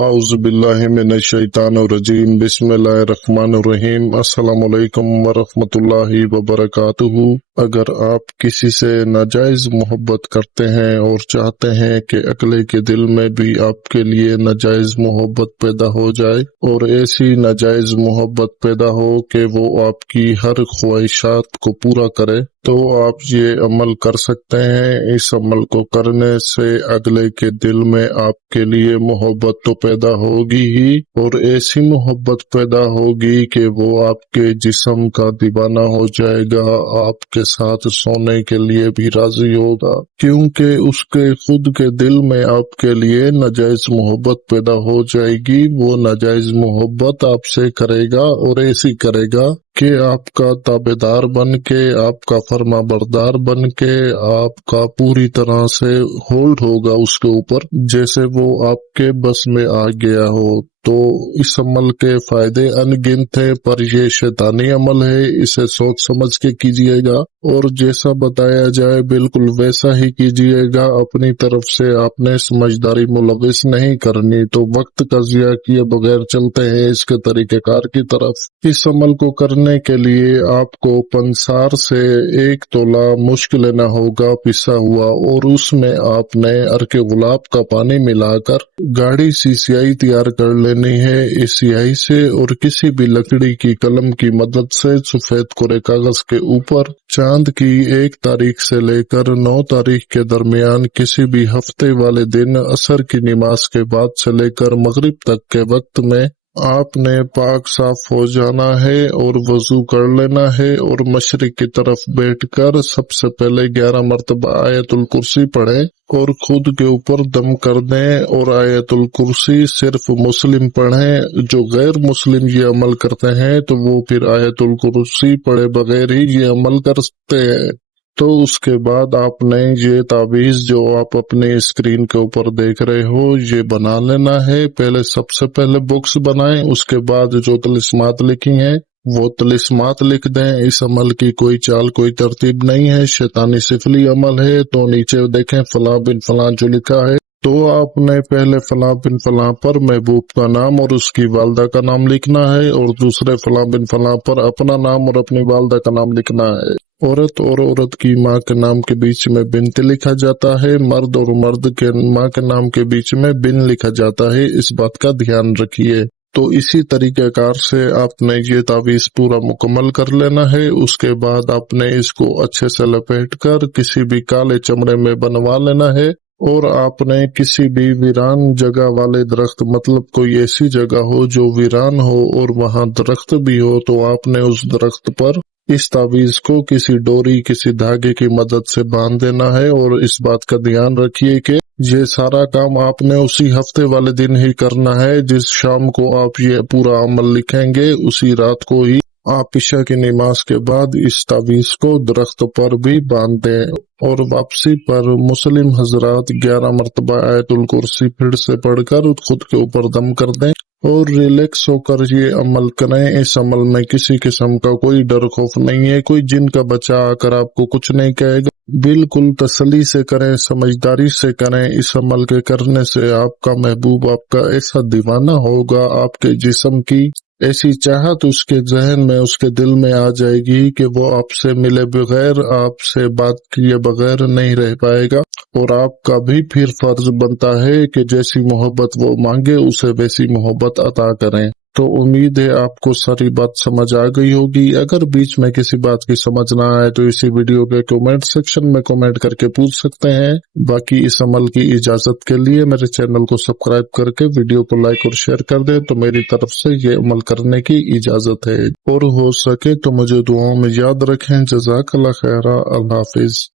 आउज़ु बिल्लाहि मिनश शैतानिर रजीम बिस्मिल्लाहिर रहमानिर रहीम अस्सलामु अलैकुम वरहमतुल्लाहि वबरकातुहू। अगर आप किसी से नाजायज मोहब्बत करते हैं और चाहते हैं कि अगले के दिल में भी आपके लिए नाजायज मोहब्बत पैदा हो जाए और ऐसी नाजायज मोहब्बत पैदा हो कि वो आपकी हर ख्वाहिशात को पूरा करे, तो आप ये अमल कर सकते हैं। इस अमल को करने से अगले के दिल में आपके लिए मोहब्बत तो पैदा होगी ही और ऐसी मोहब्बत पैदा होगी कि वो आपके जिस्म का दीवाना हो जाएगा, आपके साथ सोने के लिए भी राजी होगा, क्योंकि उसके खुद के दिल में आपके लिए नाजायज मोहब्बत पैदा हो जाएगी। वो नाजायज मोहब्बत आपसे करेगा और ऐसी करेगा कि आपका ताबेदार बन के, आपका फर्मा बरदार बन के, आपका पूरी तरह से होल्ड होगा उसके ऊपर, जैसे वो आपके बस में आ गया हो। तो इस अमल के फायदे अनगिनत है, पर ये शैतानी अमल है, इसे सोच समझ के कीजिएगा और जैसा बताया जाए बिल्कुल वैसा ही कीजिएगा। अपनी तरफ से आपने समझदारी मुलविस नहीं करनी। तो वक्त का ज़िया किए बगैर चलते हैं इसके तरीकेकार की तरफ। इस अमल को करने के लिए आपको पंसार से 1 तोला मुश्क लेना होगा पिसा हुआ, और उसमें आपने अर्के गुलाब का पानी मिलाकर गाढ़ी सी स्याही तैयार कर लेनी है। इस स्याही से और किसी भी लकड़ी की कलम की मदद से सफेद कोरे कागज के ऊपर चांद की 1 तारीख से लेकर 9 तारीख के दरमियान किसी भी हफ्ते वाले दिन असर की नमाज के बाद से लेकर मगरिब तक के वक्त में आपने पाक साफ हो जाना है और वजू कर लेना है और मशरिक की तरफ बैठकर सबसे पहले 11 मरतबा आयतुल कुर्सी पढ़ें और खुद के ऊपर दम कर दें। और आयतुल कुर्सी सिर्फ मुस्लिम पढ़ें। जो गैर मुस्लिम ये अमल करते हैं तो वो फिर आयतुल कुर्सी पढ़े बगैर ही ये अमल करते हैं। तो उसके बाद आपने ये तावीज़ जो आप अपने स्क्रीन के ऊपर देख रहे हो ये बना लेना है। पहले सबसे पहले बुक्स बनाएं, उसके बाद जो तलिस्मात लिखी हैं वो तलिस्मात लिख दें। इस अमल की कोई चाल कोई तरतीब नहीं है, शैतानी सिफली अमल है। तो नीचे देखें फलां बिन फलां जो लिखा है, तो आपने पहले फलां बिन फलां पर महबूब का नाम और उसकी वालदा का नाम लिखना है और दूसरे फलां बिन फलां पर अपना नाम और अपनी वालदा का नाम लिखना है। औरत और औरत की माँ के नाम के बीच में बिन्त लिखा जाता है, मर्द और मर्द के माँ के नाम के बीच में बिन लिखा जाता है, इस बात का ध्यान रखिए। तो इसी तरीकेकार से आपने ये तावीज़ पूरा मुकम्मल कर लेना है। उसके बाद आपने इसको अच्छे से लपेटकर किसी भी काले चमड़े में बनवा लेना है और आपने किसी भी वीरान जगह वाले दरख्त, मतलब कोई ऐसी जगह हो जो वीरान हो और वहां दरख्त भी हो, तो आपने उस दरख्त पर इस तावीज़ को किसी डोरी किसी धागे की मदद से बांध देना है। और इस बात का ध्यान रखिए कि ये सारा काम आपने उसी हफ्ते वाले दिन ही करना है। जिस शाम को आप ये पूरा अमल लिखेंगे उसी रात को ही आप इशा की नमाज के बाद इस तावीज़ को दरख्त पर भी बांध दें। और वापसी पर मुस्लिम हजरात 11 मरतबा आयतुल कुर्सी फिर से पढ़कर खुद के ऊपर दम कर दें और रिलैक्स होकर ये अमल करें। इस अमल में किसी किस्म का कोई डर खौफ नहीं है, कोई जिन का बच्चा आकर आपको कुछ नहीं कहेगा। बिल्कुल तसल्ली से करें, समझदारी से करें। इस अमल के करने से आपका महबूब आपका ऐसा दीवाना होगा, आपके जिस्म की ऐसी चाहत उसके जहन में उसके दिल में आ जाएगी कि वो आपसे मिले बगैर, आपसे बात किए बगैर नहीं रह पाएगा। और आपका भी फिर फर्ज बनता है कि जैसी मोहब्बत वो मांगे उसे वैसी मोहब्बत अता करें। तो उम्मीद है आपको सारी बात समझ आ गई होगी। अगर बीच में किसी बात की समझ ना आए तो इसी वीडियो के कमेंट सेक्शन में कमेंट करके पूछ सकते हैं। बाकी इस अमल की इजाजत के लिए मेरे चैनल को सब्सक्राइब करके वीडियो को लाइक और शेयर कर दें, तो मेरी तरफ से ये अमल करने की इजाजत है। और हो सके तो मुझे दुआओं में याद रखें। जज़ाकल्लाह खैरा। अल्लाह हाफिज।